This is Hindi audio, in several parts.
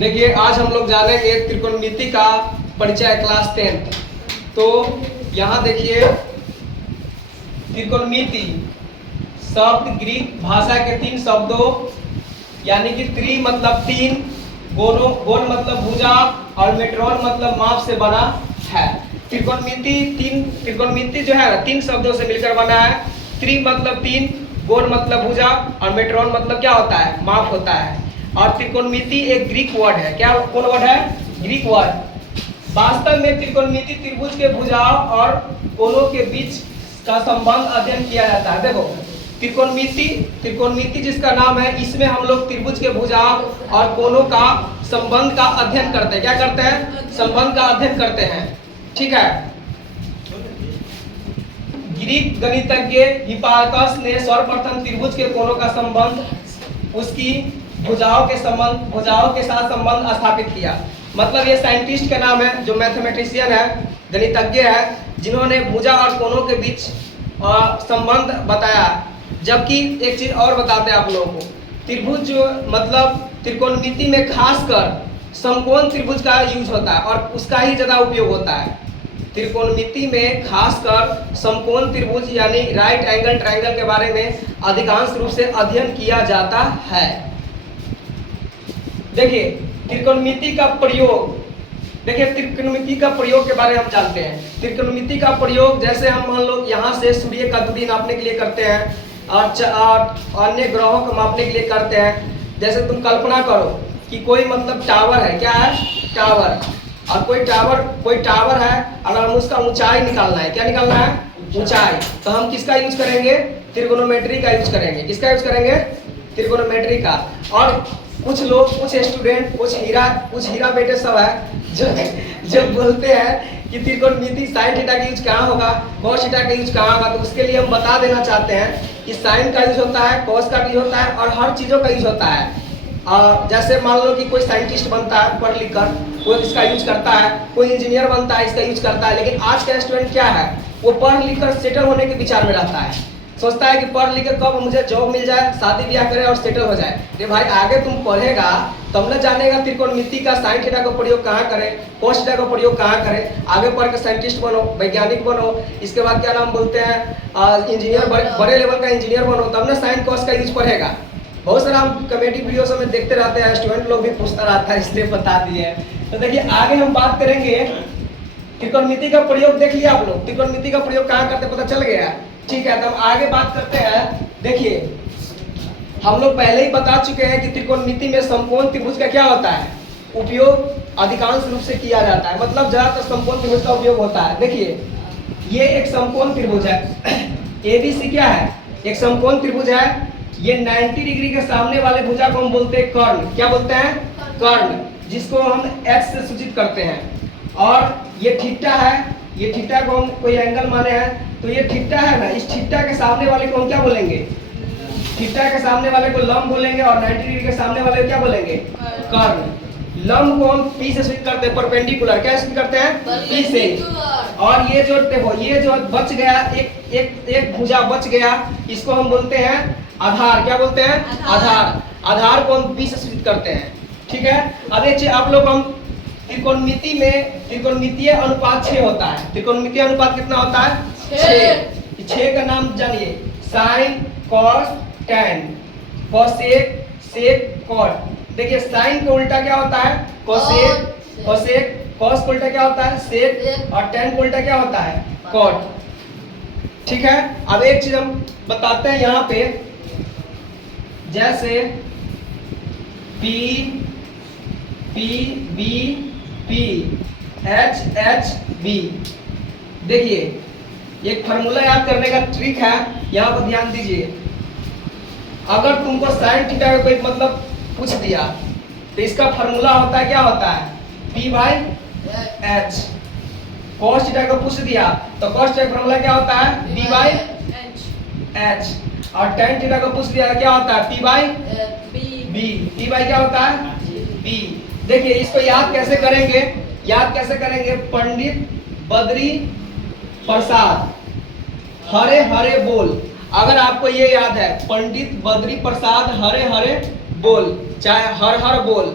देखिए आज हम लोग जानेंगे त्रिकोणमिति का परिचय क्लास 10। तो यहाँ देखिए त्रिकोणमिति शब्द ग्रीक भाषा के 3 शब्दों यानी कि त्रि मतलब 3, गोन मतलब भुजा और मेट्रोन मतलब माप से बना है। त्रिकोणमिति जो है 3 शब्दों से मिलकर बना है। त्रि मतलब 3, गोन मतलब भुजा और मेट्रोन मतलब क्या होता है, माप होता है। और त्रिकोणमिति एक ग्रीक वर्ड है। क्या कौन वर्ड है? Greek word. वास्तव में त्रिकोणमिति त्रिभुज के भुजाओं और कोनों के बीच का संबंध अध्ययन किया जाता है। देखो त्रिकोणमिति जिसका नाम है, इसमें हम लोग त्रिभुज के भुजाओं और कोनों का संबंध का अध्ययन करते हैं। क्या करते हैं? संबंध का अध्ययन करते हैं। ठीक है। ग्रीक गणितज्ञ हिप्पारकस ने सर्वप्रथम त्रिभुज के कोनों का संबंध उसकी भुजाओं के साथ संबंध स्थापित किया। मतलब ये साइंटिस्ट का नाम है, जो मैथमेटिशियन है, गणितज्ञ है, जिन्होंने भुजा और कोनों के बीच संबंध बताया। जबकि एक चीज और बताते हैं आप लोगों को, त्रिभुज जो मतलब त्रिकोणमिति में खासकर समकोण त्रिभुज का यूज होता है और उसका ही ज्यादा उपयोग होता है। त्रिकोणमिति में खासकर समकोण त्रिभुज यानी राइट एंगल ट्रायंगल के बारे में अधिकांश रूप से अध्ययन किया जाता है। देखिए त्रिकोणमिति का प्रयोग, त्रिकोणमिति का प्रयोग के बारे में हम जानते हैं। त्रिकोणमिति का प्रयोग जैसे हम लोग यहाँ से सूर्य का दूरी नापने के लिए करते हैं और अन्य ग्रहों को मापने के लिए करते हैं। जैसे तुम कल्पना करो कि कोई मतलब टावर है। क्या है? टावर। और कोई टावर है और हम उसका ऊंचाई निकालना है। क्या निकालना है? ऊंचाई। तो हम किसका यूज करेंगे? त्रिकोणोमेट्री का यूज करेंगे। किसका यूज करेंगे? त्रिकोणोमेट्री का। और कुछ लोग, कुछ स्टूडेंट, कुछ हीरा बेटे सब है जो बोलते हैं कि त्रिकोणमिति साइन थीटा का यूज कहाँ होगा, कॉस थीटा का यूज कहाँ होगा। तो उसके लिए हम बता देना चाहते हैं कि साइन का यूज होता है, कॉस का भी होता है और हर चीजों का यूज होता है। जैसे मान लो कि कोई साइंटिस्ट बनता है पढ़ लिख कर, कोई इसका यूज करता है, कोई इंजीनियर बनता है इसका यूज करता है। लेकिन आज का स्टूडेंट क्या है, वो पढ़ लिख कर सेटल होने के विचार में रहता है। सोचता है कि पढ़ लिख कर कब मुझे जॉब मिल जाए, शादी ब्याह करे और सेटल हो जाए। अरे भाई आगे तुम पढ़ेगा तब न जानेगा त्रिकोणमिति का साइन थीटा का प्रयोग कहाँ करें, कॉस थीटा का प्रयोग कहाँ करें। आगे पढ़ के साइंटिस्ट बनो, वैज्ञानिक बनो, इसके बाद क्या नाम बोलते हैं इंजीनियर, बड़े लेवल का इंजीनियर बनो, तब न साइन कॉस का यूज पढ़ेगा। बहुत सारा हम कॉमेडी वीडियो सब में देखते रहते हैं, स्टूडेंट लोग भी पूछता रहता है, इसलिए बता दिए। तो देखिए आगे हम बात करेंगे त्रिकोणमिति का प्रयोग। देख लिया आप लोग त्रिकोणमिति का प्रयोग कहाँ करते पता चल गया। ठीक है, तो हम आगे बात करते हैं। देखिए हम लोग पहले ही बता चुके हैं कि त्रिकोणमिति में समकोण त्रिभुज का क्या होता है, उपयोग अधिकांश रूप से किया जाता है। मतलब ज्यादातर समकोण त्रिभुज का उपयोग होता है। देखिए ये एक समकोण त्रिभुज है। ABC क्या है? एक समकोण त्रिभुज है। ये 90 डिग्री के सामने वाले भुजा को हम बोलते हैं कर्ण। क्या बोलते हैं? कर्ण, जिसको हम x से सूचित करते हैं। और ये थीटा है, ये थीटा को हम कोई एंगल माने हैं, तो ये थीटा है ना, इस थीटा के सामने वाले को हम क्या बोलेंगे? थीटा के सामने वाले को लंब बोलेंगे और 90 डिग्री के सामने वाले को क्या बोलेंगे? कर्ण। लंब को हम P से सूचित करते हैं, परपेंडिकुलर। क्या सूचित करते हैं? P से। और ये जो देखो, ये जो बच गया, एक भुजा बच गया, इसको हम बोलते हैं आधार। क्या बोलते हैं? आधार। आधार को हम P से सूचित करते हैं। ठीक है। अब एक चीज आप लोग, हम त्रिकोणमिति में त्रिकोणमितीय अनुपात 6 होता है। त्रिकोणमितीय अनुपात कितना होता है? 6। 6 का नाम जानिए, साइन, कॉस, टैन, कोसेक, सेक, कॉट। देखिए साइन का उल्टा क्या होता है? कोसेक। कोसेक। कॉस का उल्टा क्या होता है? सेक। और टैन का उल्टा क्या होता है? कॉट। ठीक है। अब एक चीज हम बताते हैं यहाँ पे, जैसे P P B P H H B। देखिए एक फार्मूला याद करने का ट्रिक है, यहाँ पर ध्यान दीजिए। अगर तुमको साइन थीटा का कोई मतलब पूछ दिया तो इसका फार्मूला होता है, क्या होता है? P/H। कॉस थीटा को पूछ दिया तो कॉस थीटा का फार्मूला क्या होता है? B/H। और tan थीटा को पूछ दिया क्या होता है? P/B। P क्या होता है? B। देखिए इसको याद कैसे करेंगे? पंडित बद्री प्रसाद हरे हरे बोल। अगर आपको ये याद है, पंडित बद्री प्रसाद हरे हरे बोल, चाहे हर हर बोल,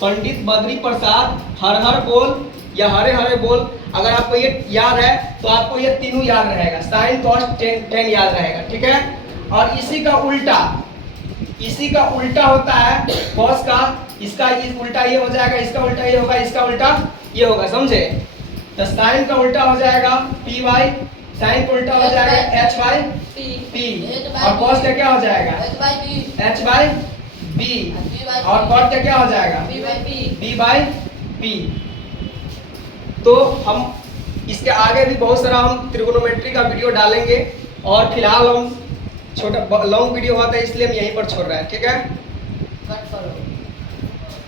पंडित बद्री प्रसाद हर हर बोल या हरे हरे बोल। अगर आपको ये याद है तो आपको ये तीनों याद रहेगा, साइन कॉस टेन याद रहेगा, ठीक है। और इसी का उल्टा होता है कॉस का, इसका उल्टा ये हो जाएगा, इसका उल्टा ये होगा, इसका उल्टा ये होगा, समझे। तो साइन का उल्टा हो जाएगा पी वाई, साइन का उल्टा हो जाएगा एच बाई पी, और कॉस का क्या हो जाएगा एच बाई बी, और कॉट का क्या हो जाएगा बी बाई पी। तो हम इसके आगे भी बहुत सारा हम त्रिकोणोमेट्री का वीडियो डालेंगे, और फिलहाल हम छोटा लॉन्ग वीडियो हुआ था इसलिए हम यहीं पर छोड़ रहे हैं, ठीक है।